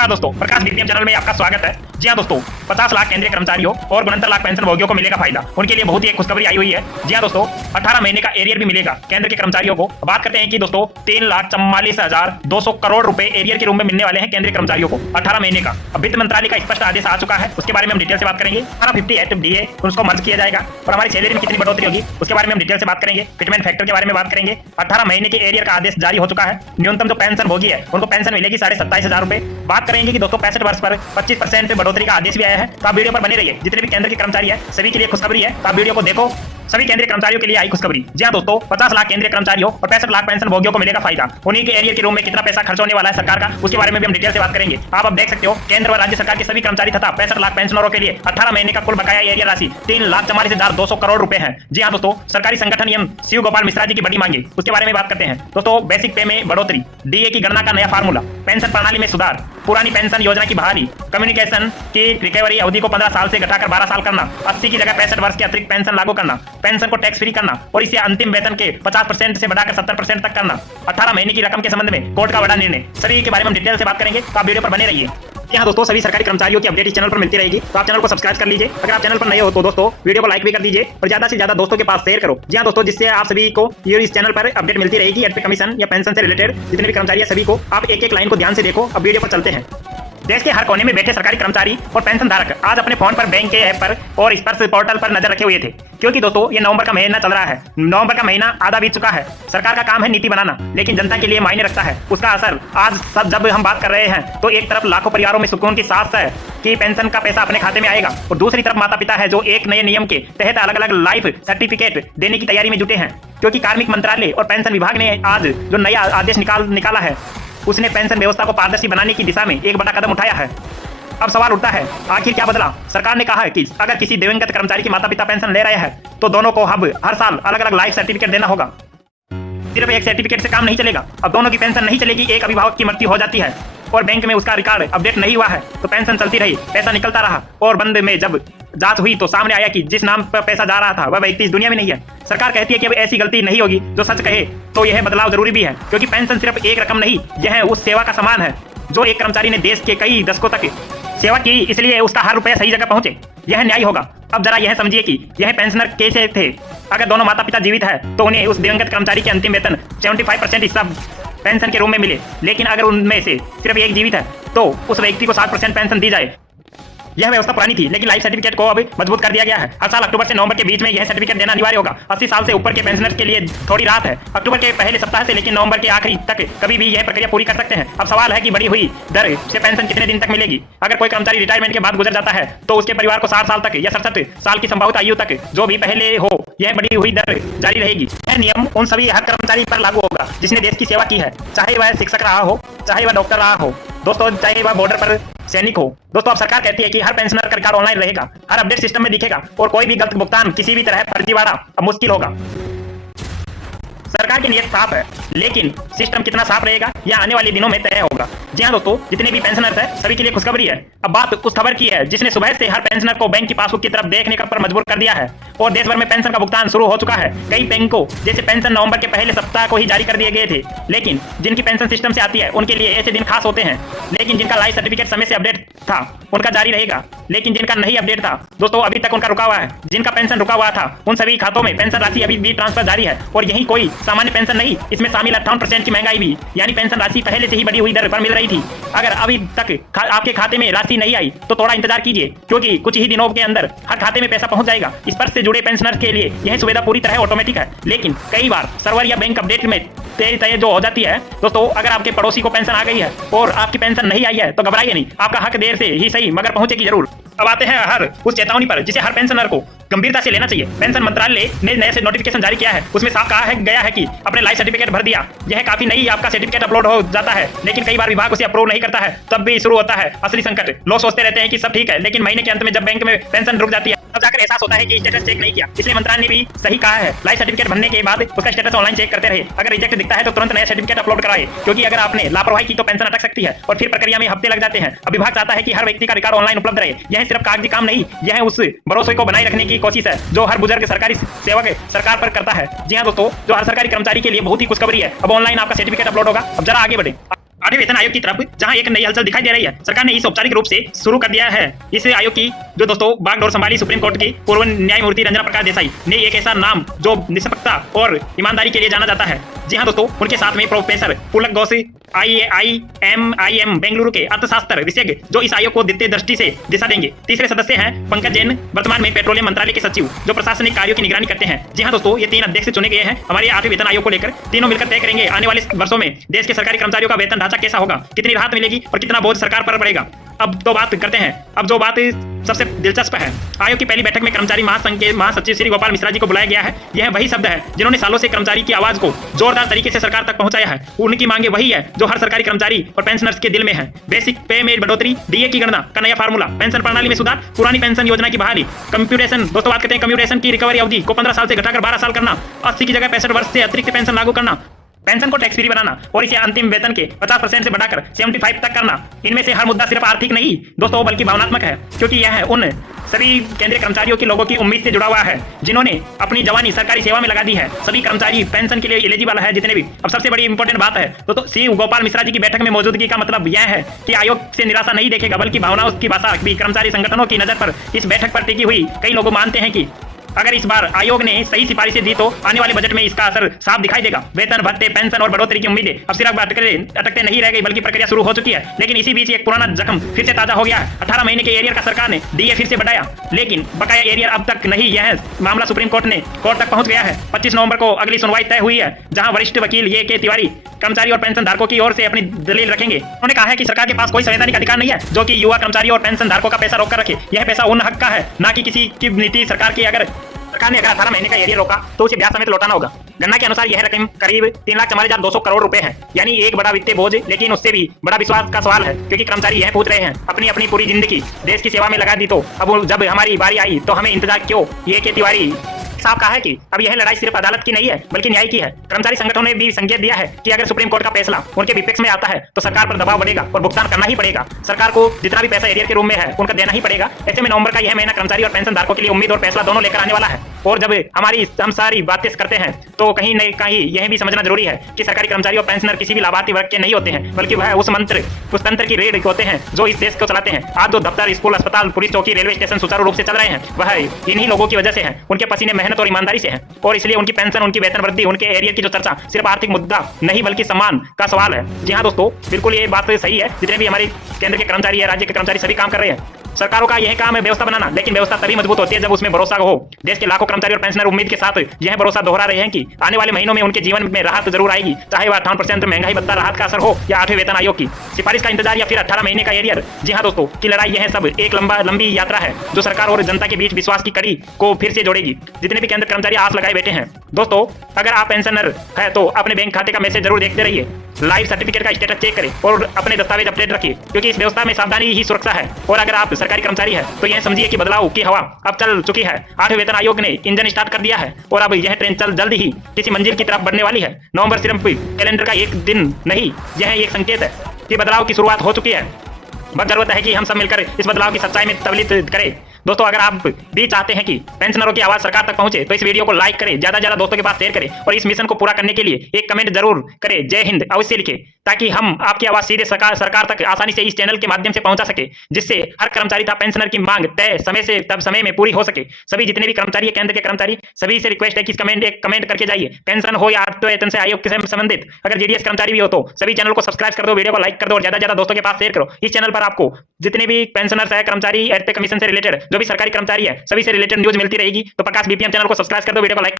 नमस्कार दोस्तों, प्रकाश BPM channel में आपका स्वागत है। जी हाँ दोस्तों, 50 लाख केंद्रीय कर्मचारियों और 69 लाख पेंशन भोगियों को मिलेगा फायदा। उनके लिए बहुत ही एक खुशखबरी आई हुई है। जी हाँ दोस्तों, 18 महीने का एरियर भी मिलेगा केंद्र के कर्मचारियों को। बात करते हैं कि दोस्तों 3,44,200 करोड़ रुपए एरियर के रूप में मिलने वाले हैं केंद्रीय कर्मचारियों को 18 महीने का। अब वित्त मंत्रालय का स्पष्ट आदेश आ चुका है, उसके बारे में हम डिटेल से बात करेंगे। 50 डीए उसको मर्ज किया जाएगा और हमारी सैलरी में कितनी बढ़ोतरी होगी उसके बारे में हम डिटेल से बात करेंगे। फिटमेंट फैक्टर के बारे में बात करेंगे। 18 महीने के एरियर का आदेश जारी हो चुका है। न्यूनतम जो पेंशन भोगी है उनको पेंशन मिलेगी 27,500 रुपए। बात करेंगे कि दोस्तों 65 वर्ष पर 25% बढ़ोतरी का आदेश भी आया है। तो आप वीडियो पर बने रहिए। जितने भी केंद्र के कर्मचारी है सभी के लिए खुशखबरी है, तो आप वीडियो को देखो। सभी केंद्रीय कर्मचारियों के लिए आई खुशखबरी। जी हाँ दोस्तों, 50 लाख केंद्रीय कर्मचारियों और 65 लाख पेंशन भोगियों को मिलेगा फायदा। उन्हीं के एरियर के रूम में कितना पैसा खर्च होने वाला है सरकार का, उसके बारे में भी हम डिटेल से बात करेंगे। आप अब देख सकते हो केंद्र व राज्य सरकार के सभी कर्मचारी तथा 65 लाख पेंशनरों के लिए 18 महीने का कुल बकाया एरियर राशि 3,44,200 करोड़ रुपए है। जी हाँ दोस्तों, सरकारी संगठन एवं शिव गोपाल मिश्रा जी की बड़ी मांगे, उसके बारे में बात करते हैं। दोस्तों बेसिक पे में बढ़ोतरी, डीए की गणना का नया फार्मूला, पेंशन प्रणाली में सुधार, पुरानी पेंशन योजना की बहाली, कम्युनिकेशन की रिकवरी अवधि को 15 साल से घटाकर 12 साल करना, 80 की जगह 65 वर्ष की अतिरिक्त पेंशन लागू करना, पेंशन को टैक्स फ्री करना और इसे अंतिम वेतन के 50% से बढ़ाकर 70% तक करना, 18 महीने की रकम के संबंध में कोर्ट का बड़ा निर्णय, सभी के बारे में हम डिटेल से बात करेंगे। तो आप वीडियो पर बने रहिए। यहाँ दोस्तों सभी सरकारी कर्मचारियों की अपडेट इस चैनल पर मिलती रहेगी, तो आप चैनल को सब्सक्राइब कर लीजिए। अगर आप चैनल पर नए हो तो दोस्तों वीडियो को लाइक भी कर दीजिए और ज्यादा से ज्यादा दोस्तों के पास शेयर करो। जी हाँ दोस्तों, जिससे आप सभी को ये इस चैनल पर अपडेट मिलती रहेगी। एड पे कमीशन या पेंशन से रिलेटेड जितने भी कर्मचारी है सभी को आप एक एक लाइन को ध्यान से देखो। अब वीडियो पर चलते हैं। देश के हर कोने में बैठे सरकारी कर्मचारी और पेंशन धारक आज अपने फोन पर बैंक के ऐप पर और स्पर्श पोर्टल पर नजर रखे हुए थे, क्योंकि दोस्तों ये नवंबर का महीना चल रहा है। नवंबर का महीना आधा बीत चुका है। सरकार का काम है नीति बनाना, लेकिन जनता के लिए मायने रखता है उसका असर। आज सब जब हम बात कर रहे हैं तो एक तरफ लाखों परिवारों में सुकून की सांस है कि पेंशन का पैसा अपने खाते में आएगा, और दूसरी तरफ माता पिता है जो एक नए नियम के तहत अलग अलग लाइफ सर्टिफिकेट देने की तैयारी में जुटे हैं, क्योंकि कार्मिक मंत्रालय और पेंशन विभाग ने आज जो नया आदेश निकाला है उसने पेंशन व्यवस्था को पारदर्शी बनाने की दिशा में एक बड़ा कदम उठाया है। अब सवाल उठता है आखिर क्या बदला। सरकार ने कहा है कि अगर किसी दिवंगत कर्मचारी की माता पिता पेंशन ले रहे हैं तो दोनों को अब हर साल अलग अलग लाइफ सर्टिफिकेट देना होगा। सिर्फ एक सर्टिफिकेट से काम नहीं चलेगा। अब दोनों की पेंशन नहीं चलेगी। एक अभिभावक की मृत्यु हो जाती है और बैंक में उसका रिकॉर्ड अपडेट नहीं हुआ है तो पेंशन चलती रही, पैसा निकलता रहा, और बंद में जब जांच हुई तो सामने आया कि जिस नाम पर पैसा जा रहा था वह व्यक्ति इस दुनिया में नहीं है। सरकार कहती है कि अब ऐसी गलती नहीं होगी। जो सच कहे तो यह बदलाव जरूरी भी है, क्योंकि पेंशन सिर्फ एक रकम नहीं, यह उस सेवा का समान है जो एक कर्मचारी ने देश के कई दशकों तक सेवा की, इसलिए उसका हर रुपया सही जगह पहुंचे। यह न्याय होगा। अब जरा यह समझिए कि यह पेंशनर कैसे थे। अगर दोनों माता पिता जीवित है तो उन्हें उस दिवंगत कर्मचारी के अंतिम वेतन 75% हिस्सा पेंशन के रूप में मिले, लेकिन अगर उनमें से सिर्फ एक जीवित है तो उस व्यक्ति को 60% पेंशन दी जाए। यह व्यवस्था पुरानी थी, लेकिन लाइफ सर्टिफिकेट को अब मजबूत कर दिया गया है। हर साल अक्टूबर से नवंबर के बीच में यह सर्टिफिकेट देना अनिवार्य होगा। 80 साल से ऊपर के पेंशनर्स के लिए थोड़ी राहत है। अक्टूबर के पहले सप्ताह से लेकर नवंबर के आखिरी तक कभी भी यह प्रक्रिया पूरी कर सकते हैं। अब सवाल है कि बढ़ी हुई दर से पेंशन कितने दिन तक मिलेगी। अगर कोई कर्मचारी रिटायरमेंट के बाद गुजर जाता है तो उसके परिवार को 60 साल तक या 67 साल की संभावित आयु तक जो भी पहले हो यह बढ़ी हुई दर जारी रहेगी। यह नियम उन सभी हर कर्मचारी पर लागू होगा जिसने देश की सेवा की है, चाहे वह शिक्षक रहा हो, चाहे वह डॉक्टर रहा हो दोस्तों, चाहे वह बॉर्डर पर सैनिक हो। दोस्तों अब सरकार कहती है कि हर पेंशनर का रिकॉर्ड ऑनलाइन रहेगा, हर अपडेट सिस्टम में दिखेगा और कोई भी गलत भुगतान किसी भी तरह फर्जीवाड़ा अब मुश्किल होगा। सरकार की नीयत साफ है, लेकिन सिस्टम कितना साफ रहेगा यह आने वाले दिनों में तय होगा। जी हाँ दोस्तों, जितने भी पेंशनर्स हैं सभी के लिए खुशखबरी है। अब बात उस खबर की है जिसने सुबह से हर पेंशनर को बैंक की पासबुक की तरफ देखने पर मजबूर कर दिया है, और देश भर में पेंशन का भुगतान शुरू हो चुका है। कई बैंकों जैसे पेंशन नवंबर के पहले सप्ताह को ही जारी कर दिए गए थे, लेकिन जिनकी पेंशन सिस्टम से आती है उनके लिए ऐसे दिन खास होते हैं। लेकिन जिनका लाइफ सर्टिफिकेट समय से अपडेट था उनका जारी रहेगा, लेकिन जिनका नहीं अपडेट था दोस्तों अभी तक उनका रुका हुआ है। जिनका पेंशन रुका हुआ था उन सभी खातों में पेंशन राशि अभी भी ट्रांसफर जारी है, और यही कोई सामान्य पेंशन नहीं, इसमें शामिल 58% की महंगाई भी, यानी पेंशन राशि पहले से ही बढ़ी हुई दर पर मिल रही थी। अगर अभी तक आपके खाते में राशि नहीं आई तो थोड़ा इंतजार कीजिए, क्योंकि कुछ ही दिनों के अंदर हर खाते में पैसा पहुंच जाएगा। स्पर्श से जुड़े पेंशनर के लिए यह सुविधा पूरी तरह ऑटोमेटिक है, लेकिन कई बार सर्वर या बैंक अपडेट में तय जो हो जाती है दोस्तों। अगर आपके पड़ोसी को पेंशन आ गई है और आपकी पेंशन नहीं आई है तो घबराइए नहीं, आपका हक देर से ही सही मगर पहुंचेगी जरूर। अब आते हैं हर उस चेतावनी पर जिसे हर पेंशनर को गंभीरता से लेना चाहिए। पेंशन मंत्रालय ने नए से नोटिफिकेशन जारी किया है, उसमें साफ कहा गया है कि अपने लाइफ सर्टिफिकेट भर दिया यह काफी नहीं, आपका सर्टिफिकेट अपलोड हो जाता है, लेकिन कई बार विभाग उसे अप्रूव नहीं करता है, तब भी शुरू होता है असली संकट। लोग सोचते रहते हैं कि सब ठीक है, लेकिन महीने के अंत में जब बैंक में पेंशन रुक जाती है तब जाकर एहसास होता है कि स्टेटस चेक नहीं किया। इसलिए मंत्रालय ने भी सही कहा है, लाइफ सर्टिफिकेट भरने के बाद उसका स्टेटस ऑनलाइन चेक करते रहे। अगर रिजेक्ट दिखता है तो तुरंत नया सर्टिफिकेट अपलोड कराए, क्योंकि अगर आपने लापरवाही की तो पेंशन अटक सकती है और फिर प्रक्रिया में हफ्ते लग जाते हैं। अब विभाग चाहता है कि हर व्यक्ति का रिकॉर्ड ऑनलाइन उपलब्ध रहे। यह सिर्फ कागजी काम नहीं, यह उस भरोसे को बनाए रखने की कोशिश है जो हर बुजुर्ग सरकारी सेवक सरकार पर करता है। जी हाँ दोस्तों, जो हर सरकारी कर्मचारी के लिए बहुत ही खुशखबरी है। अब ऑनलाइन आपका सर्टिफिकेट अपलोड होगा। अब जरा आगे बढ़े। आठवें वेतन आयोग की तरफ जहां एक नई हलचल दिखाई दे रही है। सरकार ने इस औपचारिक रूप से शुरू कर दिया है। इस आयोग की जो दोस्तों बागडोर संभाली सुप्रीम कोर्ट की पूर्व न्यायमूर्ति रंजना प्रकाश देसाई ने एक ऐसा नाम जो निष्पक्षता और ईमानदारी के लिए जाना जाता है। जी हाँ दोस्तों, उनके साथ में प्रोफेसर पुलक घोष IIM बेंगलुरु के अर्थशास्त्र विशेषज्ञ जो इस आयोग को द्वितीय दृष्टि से दिशा देंगे। तीसरे सदस्य हैं पंकज जैन, वर्तमान में पेट्रोलियम मंत्रालय के सचिव जो प्रशासनिक कार्यों की निगरानी करते हैं। जी हाँ दोस्तों, ये 3 अध्यक्ष चुने गए हैं हमारे 8वें वेतन आयोग को लेकर। तीनों मिलकर तय करेंगे आने वाले वर्षों में देश के सरकारी कर्मचारियों का वेतन ढांचा कैसा होगा, कितनी राहत मिलेगी और कितना बोझ सरकार पर पड़ेगा। अब तो बात करते हैं, अब जो बात सबसे दिलचस्प है, आयोग की पहली बैठक में कर्मचारी महासंघ के महासचिव श्री गोपाल मिश्रा जी को बुलाया गया है। यह वही शब्द है जिन्होंने सालों से कर्मचारी की आवाज को जोरदार तरीके से सरकार तक पहुंचाया है। उनकी मांगे वही है जो हर सरकारी कर्मचारी और पेंशनर्स के दिल में है। बेसिक पे में बढ़ोतरी, DA की गणना का नया फार्मूला, पेंशन प्रणाली में सुधार, पुरानी पेंशन योजना की बहाली, कम्प्यूटेशन दोस्तों बात करते हैं कम्प्यूटेशन की रिकवरी अवधि को 15 साल से घटाकर 12 साल करना, 80 की जगह 65 वर्ष से अतिरिक्त पेंशन लागू करना, पेंशन को टैक्स फ्री बनाना और इसे अंतिम वेतन के 50% से बढ़ाकर 75 तक करना। इनमें से हर मुद्दा सिर्फ आर्थिक नहीं दोस्तों बल्कि भावनात्मक है, क्योंकि यह उन सभी केंद्रीय कर्मचारियों के लोगों की उम्मीद से जुड़ा हुआ है जिन्होंने अपनी जवानी सरकारी सेवा में लगा दी है। सभी कर्मचारी पेंशन के लिए एलिजिबल है जितने भी। अब सबसे बड़ी इंपॉर्टेंट बात है तो श्री गोपाल मिश्रा जी की बैठक में मौजूदगी का मतलब यह है कि आयोग से निराशा नहीं देखेगा बल्कि भावनाओं की भाषा भी कर्मचारी संगठनों की नजर पर इस बैठक पर टिकी हुई। कई लोग मानते हैं कि अगर इस बार आयोग ने सही सिफारिशें दी तो आने वाले बजट में इसका असर साफ दिखाई देगा। वेतन भत्ते, पेंशन और बढ़ोतरी की उम्मीदें अब सिर्फ अटकते नहीं रह गई बल्कि प्रक्रिया शुरू हो चुकी है। लेकिन इसी बीच एक पुराना जख्म फिर से ताजा हो गया है। 18 महीने के एरियर का सरकार ने DA फिर से बढ़ाया, लेकिन बकाया एरियर अब तक नहीं। यह मामला सुप्रीम कोर्ट तक पहुंच गया है। 25 नवंबर को अगली सुनवाई तय हुई है, जहां वरिष्ठ वकील ये के तिवारी कर्मचारी और पेंशन धारकों की ओर से अपनी दलील रखेंगे। उन्होंने कहा है कि सरकार के पास कोई संवैधानिक अधिकार नहीं है जो कि युवा कर्मचारियों और पेंशन धारकों का पैसा रोक कर रखे। यह पैसा उन हक का है, ना कि किसी की नीति। सरकार ने अगर 18 महीने का एरियर रोका तो उसे ब्याज समेत लौटाना होगा। गणना के अनुसार यह रकम करीब 3,44,200 करोड़ रुपए है, यानी एक बड़ा वित्तीय बोझ। लेकिन उससे भी बड़ा विश्वास का सवाल है, क्योंकि कर्मचारी यह पूछ रहे हैं अपनी पूरी जिंदगी देश की सेवा में लगा दी, तो अब जब हमारी बारी आई तो हमें इंतजार क्यों। ये के तिवारी साफ कहा है कि अब यह लड़ाई सिर्फ अदालत की नहीं है बल्कि न्याय की है। कर्मचारी संगठनों ने भी संकेत दिया है कि अगर सुप्रीम कोर्ट का फैसला उनके विपक्ष में आता है तो सरकार पर दबाव बढ़ेगा और भुगतान करना ही पड़ेगा। सरकार को जितना भी पैसा एरियर के रूप में है उनका देना ही पड़ेगा। ऐसे में नवंबर का यह महीना कर्मचारी और पेंशन धारकों के लिए उम्मीद और फैसला दोनों लेकर आने वाला है। और जब हम सारी बातें करते हैं तो कहीं न कहीं यह भी समझना जरूरी है कि सरकारी कर्मचारी और पेंशनर किसी भी लाभार्थी वर्ग के नहीं होते हैं, बल्कि वह उस तंत्र की रीढ़ होते हैं जो इस देश को चलाते हैं। आज जो दफ्तर, स्कूल, अस्पताल, पुलिस चौकी, रेलवे स्टेशन सुचारू रूप से चल रहे हैं वह इन्हीं लोगों की वजह से है। उनके पसीने, मेहनत और ईमानदारी से है। और इसलिए उनकी पेंशन, उनकी वेतन वृद्धि, उनके एरियर की जो चर्चा सिर्फ आर्थिक मुद्दा नहीं बल्कि सम्मान का सवाल है। जी हाँ दोस्तों, बिल्कुल ये बात सही है। जितने भी हमारे केंद्र के कर्मचारी है, राज्य के कर्मचारी सभी काम कर रहे हैं। सरकारों का यह काम है व्यवस्था बनाना, लेकिन व्यवस्था तभी मजबूत होती है जब उसमें भरोसा हो। देश के लाखों कर्मचारी और पेंशनर उम्मीद के साथ यह भरोसा दोहरा रहे हैं कि आने वाले महीनों में उनके जीवन में राहत जरूर आएगी, चाहे वह 58% महंगाई भत्ता राहत का असर हो या 8वें वेतन आयोग की सिफारिश का इंतजार या फिर 18 महीने का एरियर। जी हाँ दोस्तों, की लड़ाई यह सब एक लंबी यात्रा है जो सरकार और जनता के बीच विश्वास की कड़ी को फिर से जोड़ेगी। जितने भी केंद्र कर्मचारी आस लगाए बैठे हैं दोस्तों, अगर आप पेंशनर है तो अपने बैंक खाते का मैसेज जरूर देखते रहिए, लाइफ सर्टिफिकेट का स्टेटस चेक करें और अपने दस्तावेज अपडेट रखिए, क्योंकि इस व्यवस्था में सावधानी ही सुरक्षा है। और अगर आप सरकारी कर्मचारी है तो यह समझिए कि बदलाव की हवा अब चल चुकी है। 8वें वेतन आयोग ने इंजन स्टार्ट कर दिया है और अब यह ट्रेन जल्द ही किसी मंजिल की तरफ बढ़ने वाली है। नवंबर सिर्फ कैलेंडर का एक दिन नहीं, यह एक संकेत है कि बदलाव की शुरुआत हो चुकी है। बस जरूरत है कि हम सब मिलकर इस बदलाव की सच्चाई में तबलीग करें। दोस्तों, अगर आप भी चाहते हैं कि पेंशनरों की आवाज सरकार तक पहुंचे तो इस वीडियो को लाइक करें, ज्यादा से ज्यादा दोस्तों के पास शेयर करें और इस मिशन को पूरा करने के लिए एक कमेंट जरूर करें। जय हिंद अवश्य लिखें, ताकि हम आपकी आवाज सीधे सरकार तक आसानी से इस चैनल के माध्यम से पहुंचा सके, जिससे हर कर्मचारी तथा पेंशनर की मांग तय समय में पूरी हो सके। सभी जितने भी कर्मचारी है, केंद्र के कर्मचारी, सभी से रिक्वेस्ट है कि एक कमेंट करके जाइए। पेंशन हो या 8वें वेतन से आयोग से संबंधित अगर JDS कर्मचारी भी हो तो सभी चैनल को सब्सक्राइब कर दो, वीडियो को लाइक कर दो और ज्यादा से ज्यादा दोस्तों के पास शेयर करो। इस चैनल पर आपको जितने भी पेंशनर्स है, कर्मचारी, एड पे कमीशन से रिलेटेड जो भी सरकारी कर्मचारी है, सभी से रिलेटेड न्यूज मिलती रहेगी। तो प्रकाश BPM चैनल को सब्सक्राइब कर दो, वीडियो को लाइक